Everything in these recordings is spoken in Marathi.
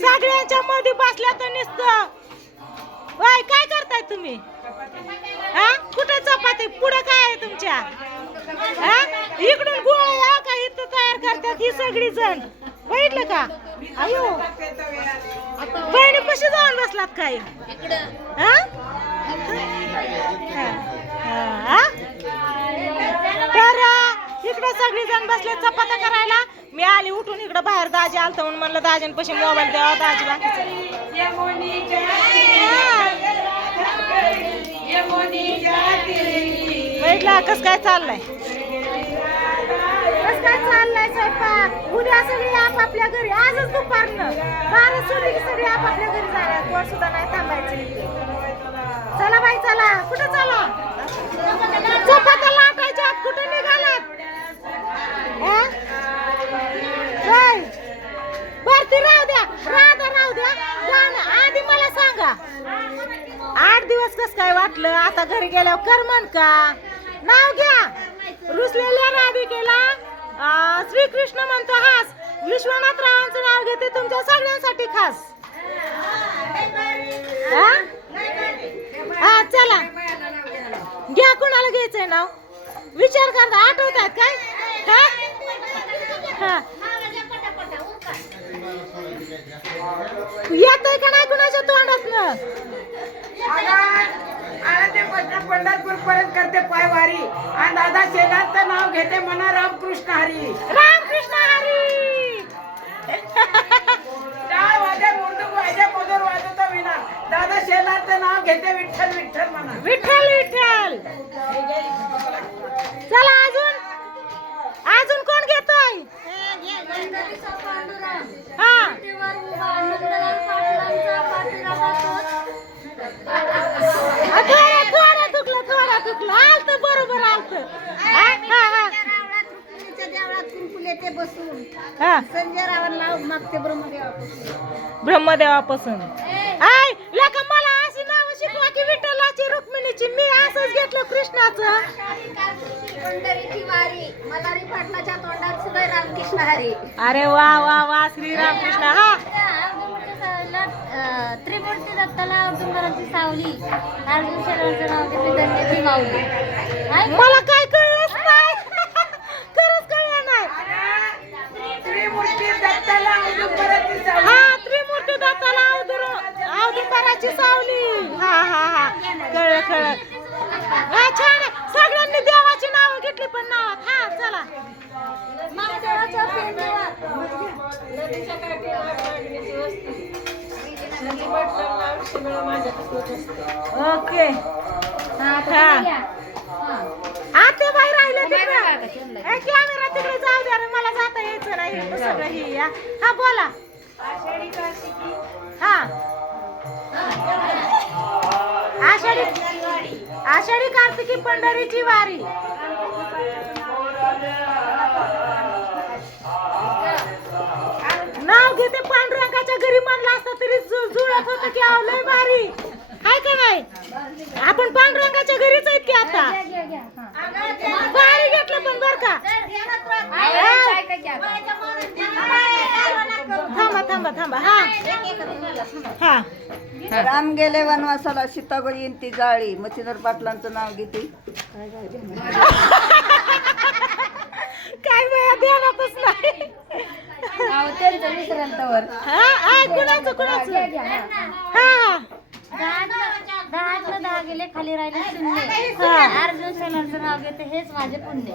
सगळ्यांच्या मध्ये बसल्या तर नुसतं. वय काय करताय तुम्ही? हा? कुठे चपाती? पुढे काय आहे तुमच्या? हा? इकडून गोळ्या का? इथं तयार करतात ही सगळी जण बघितलं का? अयो. बहिणी कशी जाऊन बसलात काय? हा? सगळी जण बसले चपात्या करायला. मी आली उठून इकडं बाहेर दाजी आलत म्हणून म्हणलं दाजींपाशी मोबाईल द्यावा दाजी बाकीचं. बैठला कस काय चाललंय? कस काय चाललंय स्वयंपाक? उद्या सगळी आपापल्या घरी आजच दुपारनं. बारा सोडली की सगळी आपापल्या घरी जाणार कोण सुद्धा नाही थांबायचं. चला बाई चला. कुठं चला चपात्या काय वाटलं? आता घरी गेल्यावर करमन का? नाव घ्या. रुसलेल्या राधिकेला अं, श्रीकृष्ण म्हणतो हास. विश्वनाथ रावांचं नाव घेते तुमच्या सगळ्यांसाठी खास. हा? चला. घ्या कोणाला घ्यायचंय नाव? विचार करता आठवत आहेत काय? हा? येतंय का नाही कुणाच्या तोंडात तोंडातनं पंढरपूर पर्यंत करते पायवारी. आणि दादा शेलाचं नाव घेते म्हणा रामकृष्ण हरी. रामकृष्ण हरी. टाळ वाजे मुंडूक वाजे मधुर वाजवतो विना. दादा शेलाचं नाव घेते विठ्ठल विठ्ठल म्हणा. विठ्ठल विठ्ठल. चला अजून अजून कोण घेतोय? हा. संजय रावण नाव मागते ब्रह्मदेवापासून. ब्रह्मदेवापासून. आय लेका मला अशी नाव शिकवा की विठ्ठलाची रुक्मिणीची. मी असंच घेतलं कृष्णाचं. पंढरीची वारी मल्हारी पाटलाच्या तोंडात सुद्धा रामकृष्ण हरी. अरे वा वा वा श्रीराम कृष्ण हा त्रिमूर्ती दत्ताला औदुंबराची सावली. अर्जुन शरीराचं नाव घेतले माऊली? मला कळलंच नाही खरंच कळलं नाही त्रिमूर्ती दत्ताला औदुंबराची सावली. हा त्रिमूर्ती दत्ताला अवधूर अवधूताराची सावली. हा हा हा. कळलं कळलं. हा छान आहे. सगळ्यांनी देवाची नाव घेतली पण नावात हा चला. ओके. हा आते बाई राहिले तिकडे. कॅमेरा तिकडे जाऊ द्या रे मला जाता यायचं नाही. सगळं ही या. हा बोला. हा. आषाढी आषाढी कार्तिकी पंढरीची वारी. नाव घेते पांडुरंगाच्या घरी म्हणलं असतं तरी जुळत होतं की अहो लय भारी. हाय का नाही? आपण पांडुरंगाच्या घरीच आहेत की आता? भारी घेतलं पण बर का? थांबा थांबा. हा. हा. राम गेले वनवासाला सीताबळी येईन ती जाळी. मच्छिंद्र पाटलांचं नाव घेते. काय बाया ध्यानातच नाही. त्यांचं विसरंतवर हा हा कुणाचं कुणाचं? हा. दहातलं दहा गेले खाली राहिले शून्य. हा. अर्जुन सेनाचं नाव घेते हेच माझे पुण्य.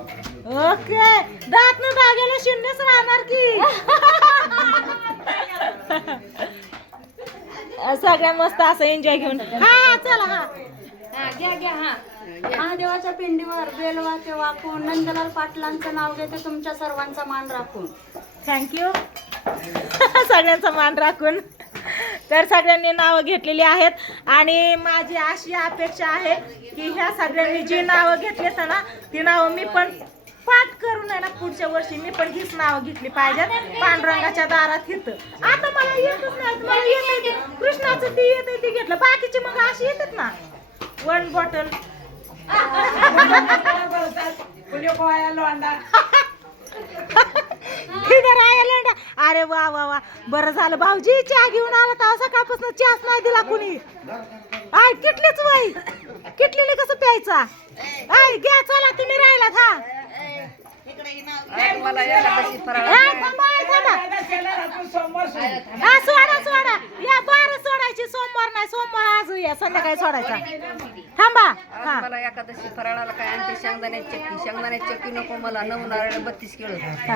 ओके. दात न दागेला शून्यच राहणार की. सगळ्या मस्त असं एन्जॉय घेऊन. हा चला हा. हा, घ्या घ्या हा. महादेवाच्या पिंडीवर बेलवाचे वाकून नंदलाल पाटलांचं नाव घेते तुमच्या सर्वांचा मान राखून. थँक्यू सगळ्यांचा मान राखून. तर सगळ्यांनी नावं घेतलेली आहेत. आणि माझी अशी अपेक्षा आहे की ह्या सगळ्यांनी जी नावं घेतली ना ती नावं मी पण पाठ करून आहे ना पुढच्या वर्षी. मी पण हीच नावं घेतली पाहिजेत. पांडुरंगाच्या दारात हिथं. आता मला येतच नाही. मला येत ते. कृष्णाचं ती येते ती घेतलं. बाकीची मग अशी येतात ना. वन बॉटल अरे वा वा वा. बरं झालं. भाऊजी चहा घेऊन आला तर सकाळपासून चहाच नाही दिला कुणी. आय किटलीच वय. किटलीने कसं प्यायचा? आय घ्या चला तुम्ही राहिलात हा. मला एकादशी. हा सोडा. सोडा या बारा सोडायची सोमवार नाही सोमवार आज या संध्याकाळी सोडायचा. थांबा. हा. मला एकादशी फराळाला काय आणते? शेंगदाण्याची चक्की शेंगदाण्याची चक्की नको मला नऊ नारळ बत्तीस किलो.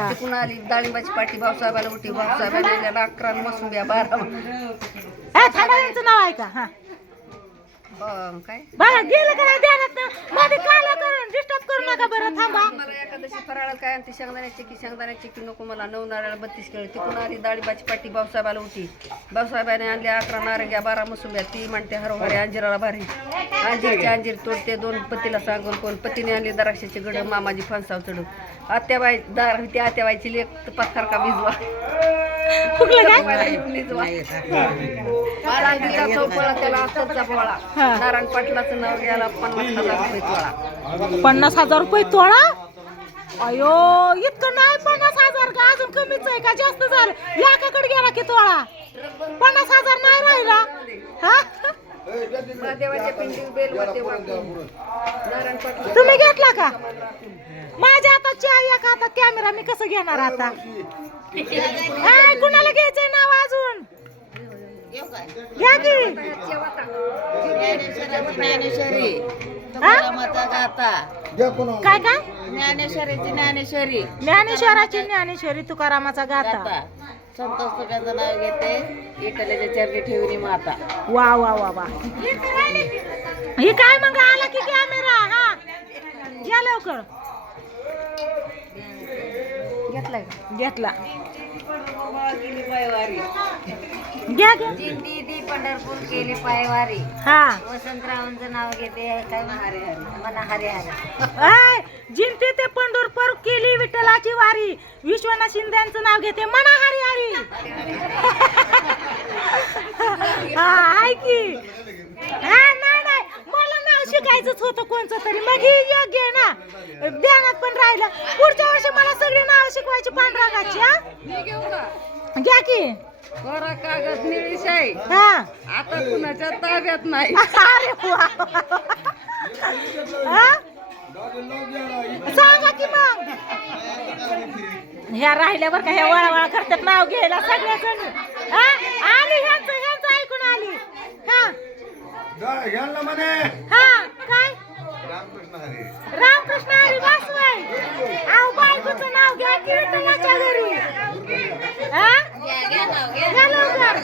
तिकून आली डाळिंबाची पाठी भाऊसाहेबाला उठी भाऊसाहेबाला अकरा मसुंब्या बारा. ए, थांबा यांचं नाव आहे का हा. काय? बघा गेलं का ध्यानात? मध्ये काला करून डिस्टर्ब करू नका बरं थांबा. मला एकादशी फराळाला काय आणते? शेंगदाण्याची चक्की शेंगदाण्याची चक्की नको मला. नऊ नारळ बत्तीस किलो तिकून आली डाळिंबाची पाठी भाऊसाहेबाला उठी भाऊसाहेबाने आणल्या अकरा नारंग्या बारा मसुंब्या ती म्हणते हरोहरे अंजिराला भारी. अंजीरची अंजीर तोडते दोन पतीला सांगून कोण? पतीने आणली द्राक्षाची गड मामाजी फणसाव चढून. आत्याबाई दार होती आत्याबाईची लेख पत्थर का भिजवा? फुकलं काय? त्याला. नारायण पाटलाचं नाव घ्यायला पन्नास हजार रुपये तोळा पन्नास हजार रुपये तोळा अयो इतकं नाही पन्नास हजार का? अजून कमीच आहे का? जास्त झालं. याकाकडे गेला की तोळा. पन्नास हजार नाही राहिला. हा? महादेवाच्या पिंडी तुम्ही घेतला का? माझ्या आता चहा एका हातात कॅमेरा मी कसं घेणार आता? हाय, कुणाला घ्यायचंय नाव अजून? घ्या की. ज्ञानेश्वरी. काय काय? ज्ञानेश्वरीची ज्ञानेश्वरी. ज्ञानेश्वराची ज्ञानेश्वरी तुकारामाचा गाता. गाता. संतोष तुकाचं नाव घेते. इटलीच्या चरणी ठेवणी माता. वा वा वा वा. हे काय मग आला की कॅमेरा हा. घ्या लवकर. घेतलाय? घेतला. घ्या घ्या. दिंडी दी पंढरपूर केली पायवारी. हा. वसंतरावांचं नाव घेते काय हरे हरे मना हरे हरे आय जिंती ते पंढरपूर केली विठ्ठलाची वारी. विश्वनाथ शिंदेचं नाव घेते मना हरी हरी हा हाय की. हा शिकायचंच होतं कोणचं तरी. मग ही योग्य आहे ना. ध्यानात पण राहिलं. पुढच्या वर्षी मला सगळी नाव शिकवायची पांढरागाची हा? घ्या की. कोरा कागद निळीशाई हा. आता कुणाच्या ताब्यात नाही. अरे वा. हा? सांगा की मग. ह्या राहिल्यावर का ह्या वळा करतात. नाव घ्यायला सगळ्या जण. आली ह्यांचं ह्यांचं ऐकून आली. हा. घ्यायला म्हणे. हा. रामकृष्ण हरी. रामकृष्ण हरी वासवाय आव बायकोचं नाव घ्या की विठ्ठलाच्या घरी. हा? घ्या लवकर.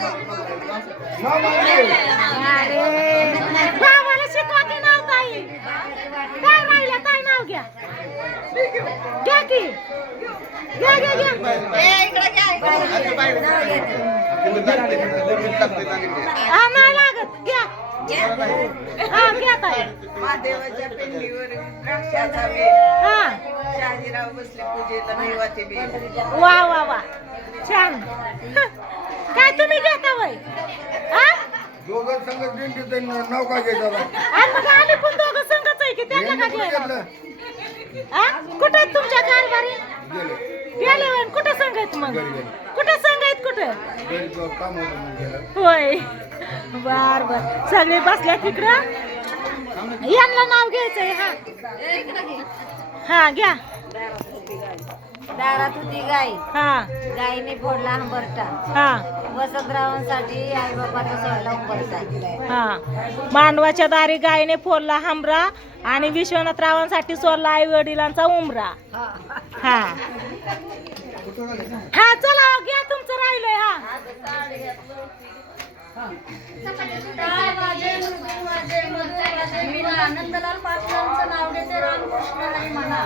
अरे भावाला शिकवा की नाव ताई. काय राहिलं ताई नाव घ्या? घ्या की. घ्या घ्या घ्या. हा नाही लागत. घ्या. हा घ्या ताई. महादेवाच्या पिंडीवर द्राक्षाचा वेल. हा. शहाजीराव बसले पूजेला देवाचे बेल. वा वा वा. छान. काय तुम्ही घेता वय? हा? दोघं संघ घ्यायचं आणि मग आम्ही पण दोघं संघच आहे की त्यांना का घ्यायला हा? कुठे तुमच्या कारभारी? गेले. वय? कुठं संघ आहेत मग? कुठं संघ कुठं. होय. बर बर. सगळे बसल्या तिकडं? यांना नाव घ्यायचंय हा. हा घ्या. दारात होती गाय. हा. गायीने फोडला हंबरटा हा. वसंतरावांसाठी आई बाबाचा सोडला उंबरटा हा. मांडवाच्या दारी गायने फोडला हमरा आणि विश्वनाथ रावांसाठी सोडला आई वडिलांचा उमरा हा. हा चला घ्या तुमचं राहिलंय हा नंदलाल पाटलांचं नाव घेते रामकृष्ण हरी म्हणा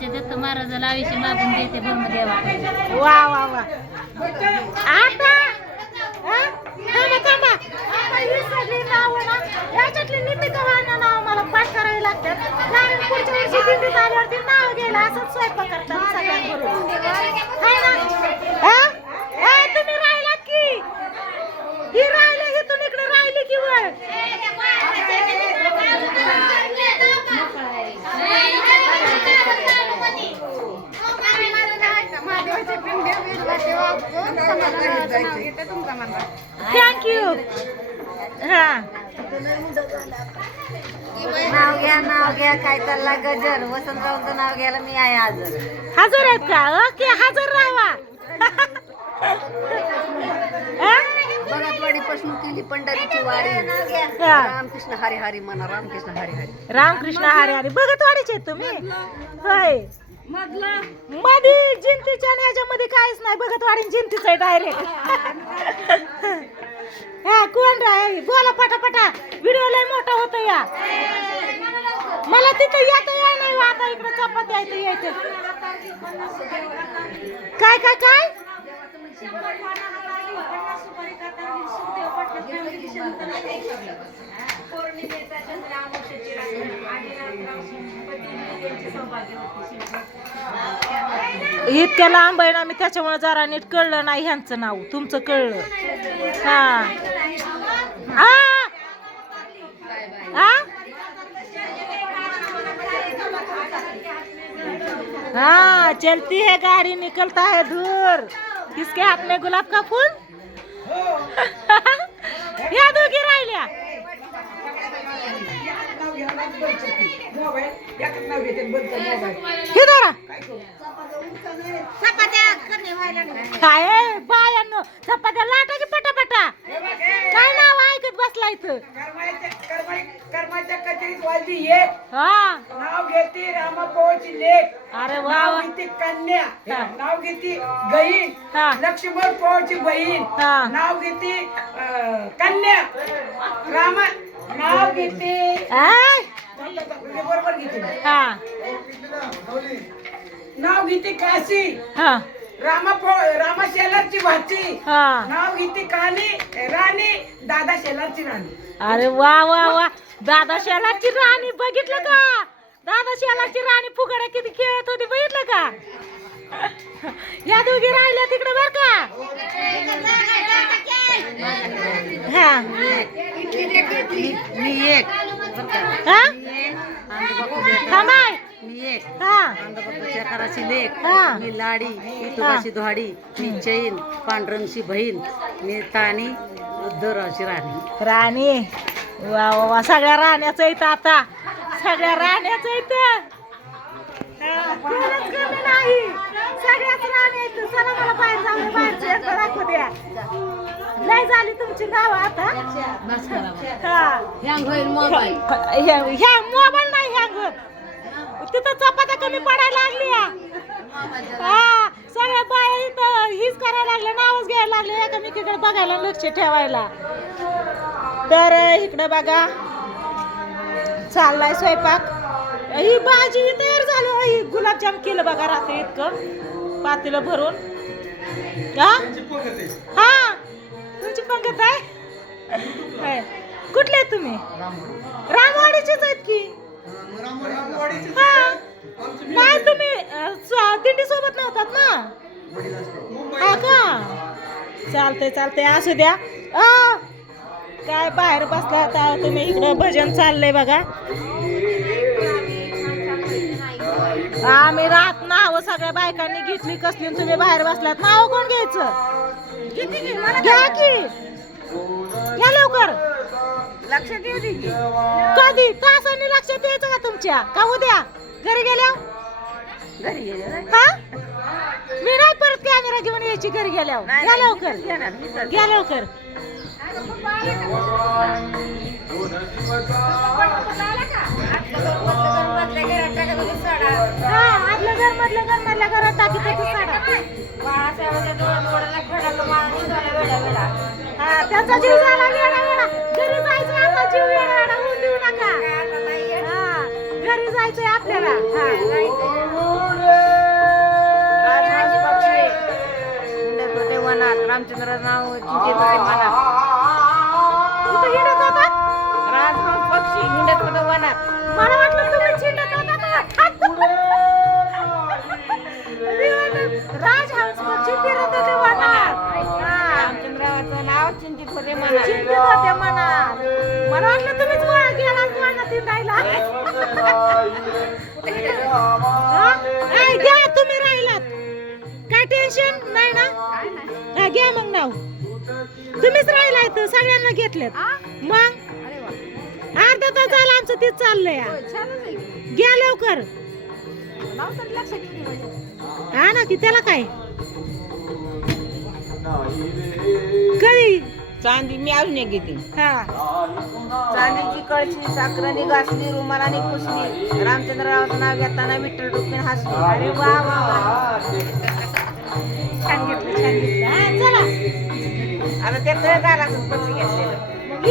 महाराज दत्त महाराजाला आयुष्य मागून देते ब्रह्मदेवा. वा वा वा. आता? हा? थांबा थांबा. आता ही सगळी नावं ना याच्यातली मला पाठ करावी लागतात. कारण पुढच्या वर्षी दिंडीत आल्यावरती नाव घ्यायला असंच स्वयंपाक करतात सगळ्यांबरोबर हाय ना हा? हा, तुम्ही राहिलात की ही राहिले इथून इकडे राहिली की वळ थँक्यू हा नाव घ्या नाव घ्या काय चालला गजर घ्यायला मी आहे आज हजर आहेत का? ओके हजर राहावा? हा? भगतवाडीपासून केली पंढरीची वारी. रामकृष्ण हरी हरी म्हणा रामकृष्ण हरी हरी रामकृष्ण हरे हरे बघत वाढीचे तुम्ही? होय. मधी जिंतीच्या आणि याच्यामध्ये काहीच नाही. बघत वाढीन जिंतीच आहे डायरेक्ट हा कोण राय बोला पटापटा. व्हिडिओ लय मोठा होतो या. मला तिथं येता या नाही आता इकडे चपाती आहे तर यायचं. काय काय काय? इतक्या लांब आहे ना मी त्याच्यामुळे जरा नीट कळलं नाही ह्यांचं नाव. तुमचं कळलं. हा. हा चलती है गाड़ी निकलता है दूर। किसके हाथ में गुलाब का फूल? या दोघी राहिल्या हे? काय बायांनो चपात्या लाटा की पटापटा। काय नाव ऐकत बसला इथं हा घेते रामापोळची लेख. अरे वा. नाव वा घेते कन्या. हा. नाव घेते गहीण. हा. लक्ष्मण पोळची बहीण. हा. नाव घेते अं, कन्या. राम नाव घेते. आय, म्हणजे बरोबर घेते. हा. नाव घेते काशी. हा. रामा रामा शेलारची भाची. हा. नाव घेते कानी राणी दादा शेलारची राणी. अरे वा वा वा. दादा शेलाची राणी बघितलं का? दादा शेलाची राणी फुगड्या किती खेळत होती बघितलं का? या दोघी राहिल्या तिकडे बर का? हा. मी एक. हा? थांबाय मी एक. हा. कराची लेख. मी लाडी मी तुगाची दोहाडी मी चैन पांढरंगची बहीण मी ताणी उद्धवरावची राणी. राणी. वा वा सगळ्या राण्याचं इथं आता. सगळ्या राण्याचं हा, कोणच कमी नाही. सगळ्याच राण्या इथं चला मला बाहेर जाऊ बाहेरचं एकदा दाखवू द्या. लय झाली तुमची नाव आता. हा. ह्या ह्या मोबाईल नाही ह्या घर. तिथं चपात्या कमी पडायला लागल्या. हा सगळ्या बाया इथं हीच करायला लागल्या नावच घ्यायला लागले एकामेकीकडे बघायला लक्ष ठेवायला. तर इकडं बघा. चाललाय स्वयंपाक. ही भाजी तयार झाली. ही गुलाबजाम केलं बघा रात्री इतकं. पातेलं भरून. हा? हा. तुमची पंगत आहे. कुठले आहेत तुम्ही? रामवाडीचेच आहेत की? हा. नाही तुम्ही दिंडी सोबत नव्हतात ना? हा का? चालतंय चालतंय. असू द्या. काय बाहेर बसला आता तुम्ही इकडं भजन चाललंय बघा. आम्ही राहत नाव सगळ्या बायकांनी घेतली कसली तुम्ही बाहेर बसलात. नाव कोण घ्यायचं? घ्या की. घ्या लवकर. लक्षात. कधी? तासांनी लक्षात द्यायचं का तुमच्या? का उद्या? घरी गेल्या घरी गेले हा? मी नाही परत कॅमेरा घेऊन यायची घरी गेल्यावर. घ्या लवकर. घ्या लवकर. त्याचा जीव झाला वेडा वेडा घरी जायचं आता जीव वेडा वेडा होऊन देऊ नका हा घरी जायचंय आपल्याला हा वनात. रामचंद्र नाव होते मनात पक्षी हिंडत होते वनात. मला वाटलं तुम्ही चिंडत होता राजहंस पक्षी फिरत होते वनात. रामचंद्राचं नाव चिंतित होते मनात. चिंतित होते मनात. मला वाटलं तुम्हीच वा- गेलात वनात हिंडायला हा? ऐ, घ्या तुम्ही राहिलात. काय टेन्शन नाही ना? हा, घ्या मग नाव. तुम्हीच राहिलाय तर सगळ्यांना घेतलेत. मग? अर्धा तास झाला आमचं तेच चाललंय. घ्या लवकर. हा ना की त्याला काय? कधी चांदी मी अजून एक घेते. हा. चांदीची कळशी साखराने घासली रुमालाने पुसली. रामचंद्ररावाचं नाव घेताना विठ्ठल रुक्मिण हसली. अरे वा वा वा. छान घेतलं छान घेतलं. हा, चला. आता ते तळ घालायचं पत्ती घेतलेलं. मग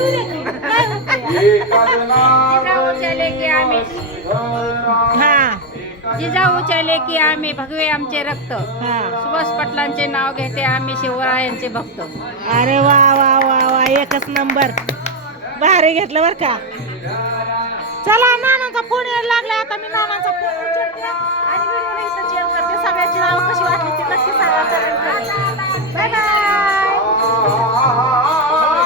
येऊ की. जिजाऊच्या लेकी आम्ही भगवे आमचे रक्त सुभाष पटलांचे नाव घेते आम्ही शिवरायांचे भक्त अरे वा वा वा वा एकच नंबर भारी घेतलं बर का चला नानांचा फोन यायला लागला आता मी नानांचा फोन उचलते आणि व्हिडिओला इथं शेअर करते सगळ्याची नावं कशी वाटली ती नक्की सांगा बाय बाय